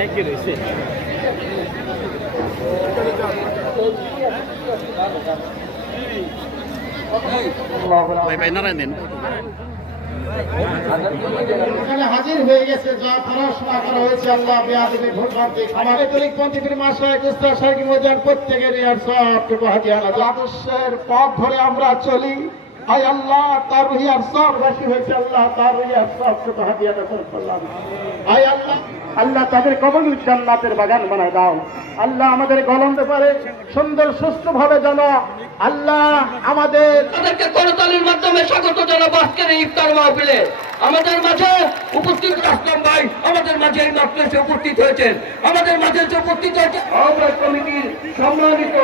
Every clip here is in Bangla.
রয়েছে ভাই ভাই নারায়ণ দেন এখানে হাজির হয়ে গেছে যা পড়াশোনা করা হয়েছে আল্লাহ আমাদের পন্থীর মাসায় কুস্তা প্রত্যেকের ইয়ার সবটুকু হাজিয়ানা আদর্শের পথ ধরে আমরা চলি। আয় আল্লাহ তার রুহিয়ার সব রাশি হয়েছে আল্লাহ তার রুহিয়ার সবটুকু হাজিয়ানা করলাম আয় আল্লাহ আল্লাহ তাদের কবল জান্নাতের বাগান বানায় দাও। আল্লাহ আমাদের গলম ব্যাপারে সুন্দর সুস্থ ভাবে যেন আল্লাহ আমাদের তাদেরকে করতালির মাধ্যমে স্বাগত জানাব আজকের ইফতার মাহফিলে। আমাদের মাঝে উপস্থিত আসলাম ভাই আমাদের মাঝে এই মাহফিলে উপস্থিত হয়েছেন। আমাদের মাঝে যে উপস্থিত হয়েছে আহ্বায়ক কমিটির সম্মানিত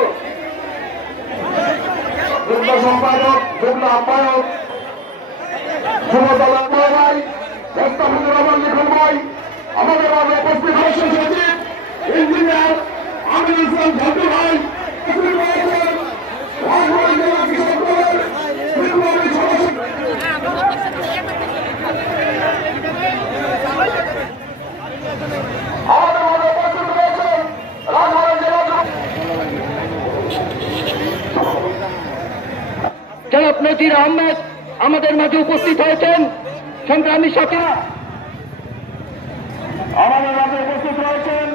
সম্পাদক যুগ্ম আহ্বায়ক যুবদল ভাই মোস্তাফিজুর রহমান লিখন ভাই, আমাদের উপস্থিত হয়েছেন সচিব, ইঞ্জিনিয়ার আমির ইসলাম ভাই উপস্থিত হয়েছেন রাজবাড়ী জেলা কৃষক দলের নির্বাহী সদস্য আমাদের মাঝে উপস্থিত হয়েছেন রাজবাড়ী জেলা জনাব নজির আহমেদ আমাদের মাঝে উপস্থিত হয়েছেন। সংগ্রামী সাথীরা আমাদের মাঝে উপস্থিত রয়েছেন।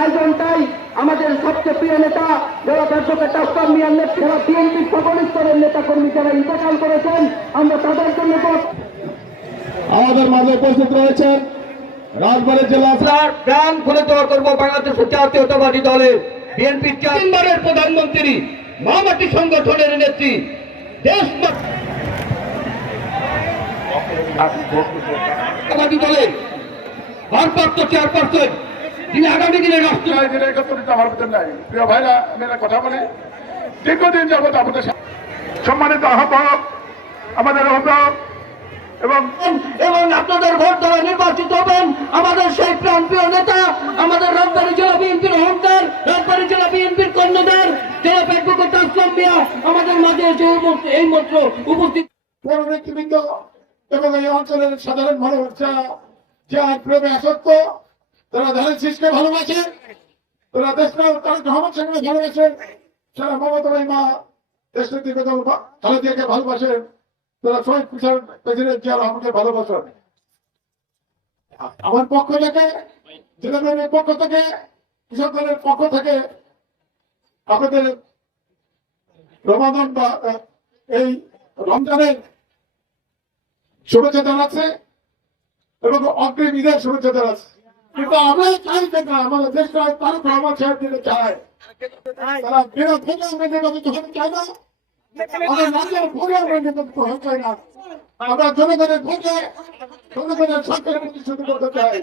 আয়োজনটাই আমাদের সবচেয়ে প্রিয় নেতা যারা দর্শকের টাস্টার মিয়ার নেতা বিএনপির সকল স্তরের নেতা কর্মী যারা ইন্তেকাল করেছেন। আমরা তাদের জন্য আমাদের মাঝে উপস্থিত রয়েছেন রাজবাড়ী জেলা প্রাণ খুলে দেওয়া করব বাংলাদেশ জাতীয়তাবাদী দলের বিএনপির তিনবারের প্রধানমন্ত্রী মামাটি সংগঠনের নেত্রী দেশ দলের ভারপ্রাপ্ত চেয়ারপারসন তিনি আগামী দিনে রাষ্ট্র দিনের একত্রিত আমার ভিতর নাই। প্রিয় ভাইরা আমি কথা বলি। দীর্ঘদিন যাবত আমাদের সাথে সম্মানিত আহ্বায়ক আমাদের আহ্বায়ক এবং এবং আপনাদের ভোট দ্বারা নির্বাচিত হবেন আমাদের সেই প্রাণপ্রিয় নেতা, আমাদের রাজবাড়ী জেলা বিএনপির অহংকার রাজবাড়ী জেলা বিএনপির কর্ণধার, জেলা মিয়া, আমাদের মাঝে যে এই মাত্র উপস্থিত। এবং এই অঞ্চলের সাধারণ যারা যার প্রেমে আসক্ত, তারা ধানের শীষকে ভালোবাসে, তারা ভালোবাসে যারা মমতা মা দেশের ভালোবাসেন। আমার পক্ষ থেকে পক্ষ থেকে, কৃষক দলের পক্ষ থেকে রমাদন বা এই রমজানের শুভেচ্ছা জানাচ্ছে এবং অগ্রিম ঈদের শুভেচ্ছা জানাচ্ছে। কিন্তু আমরা চাই না, আমাদের দেশটা চায়। তারা বিরোধ চাই না। আমাদের রাজ্যের নির্বাচিত হতে চাই না। আমরা জনগণের ভোগে জনগণের সরকারের প্রতিশ্রুতি করতে চাই